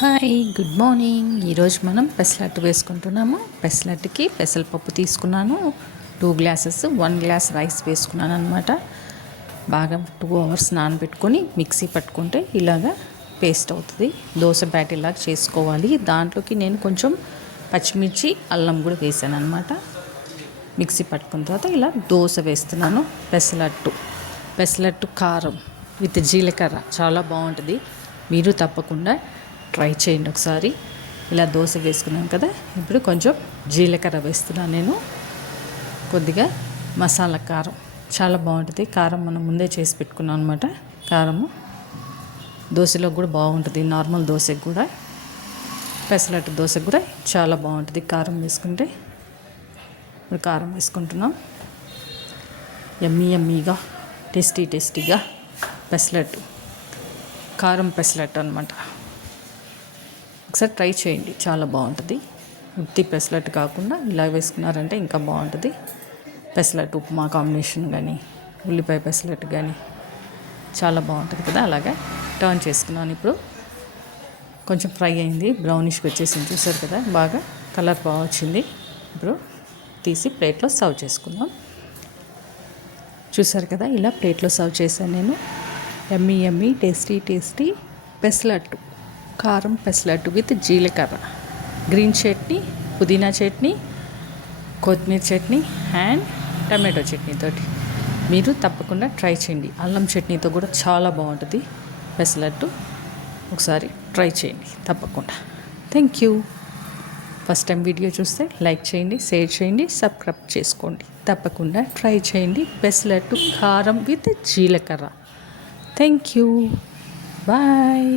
Hi, good morning. ఈరోజు మనం పెసరట్టు వేసుకుంటున్నాము. పెసరట్టుకి పెసరపప్పు తీసుకున్నాను, 2 గ్లాసెస్, 1 గ్లాస్ రైస్ వేసుకున్నాను అనమాట. బాగా 2 అవర్స్ నానబెట్టుకొని మిక్సీ పట్టుకుంటే ఇలాగా పేస్ట్ అవుతుంది. దోశ బ్యాటర్ లాగా చేసుకోవాలి. దాంట్లోకి నేను కొంచెం పచ్చిమిర్చి, అల్లం కూడా వేసాను అనమాట. మిక్సీ పట్టుకున్న తర్వాత ఇలా దోశ వేస్తున్నాను. పెసరట్టు కారం విత్ జీలకర్ర చాలా బాగుంటుంది. మీరు తప్పకుండా ట్రై చేయండి ఒకసారి. ఇలా దోశ వేసుకున్నాను కదా, ఇప్పుడు కొంచెం జీలకర్ర వేస్తున్నాను నేను. కొద్దిగా మసాలా కారం చాలా బాగుంటుంది. కారం మనం ముందే చేసి పెట్టుకున్నాం అనమాట. కారము దోశలో కూడా బాగుంటుంది, నార్మల్ దోశకు కూడా, పెసరట్టు దోశకు కూడా చాలా బాగుంటుంది కారం వేసుకుంటే. ఇప్పుడు కారం వేసుకుంటున్నాం. యమ్మీగా టేస్టీగా పెసరట్టు, కారం పెసరట్టు అనమాట. ఒకసారి ట్రై చేయండి, చాలా బాగుంటుంది. ఉత్తి పెసరట్టు కాకుండా ఇలా వేసుకున్నారంటే ఇంకా బాగుంటుంది. పెసరట్టు ఉప్మా కాంబినేషన్ కానీ, ఉల్లిపాయ పెసరట్టు కానీ చాలా బాగుంటుంది కదా. అలాగే టర్న్ చేసుకున్నాను. ఇప్పుడు కొంచెం ఫ్రై అయింది, బ్రౌనిష్కి వచ్చేసింది, చూసారు కదా, బాగా కలర్ బాగా వచ్చింది. ఇప్పుడు తీసి ప్లేట్లో సర్వ్ చేసుకుందాం. చూసారు కదా, ఇలా ప్లేట్లో సర్వ్ చేశాను నేను. యమ్మీ టేస్టీ పెసరట్టు, కారం పెసరట్టు విత్ జీలకర్ర, గ్రీన్ చట్నీ, పుదీనా చట్నీ, కొత్తిమీర చట్నీ అండ్ టమాటో చట్నీతోటి. మీరు తప్పకుండా ట్రై చేయండి. అల్లం చట్నీతో కూడా చాలా బాగుంటుంది పెసరట్టు. ఒకసారి ట్రై చేయండి తప్పకుండా. Thank you. First time video చూస్తే లైక్ చేయండి, షేర్ చేయండి, సబ్స్క్రైబ్ చేసుకోండి. తప్పకుండా ట్రై చేయండి పెసరట్టు కారం విత్ జీలకర్ర. Thank you. బాయ్.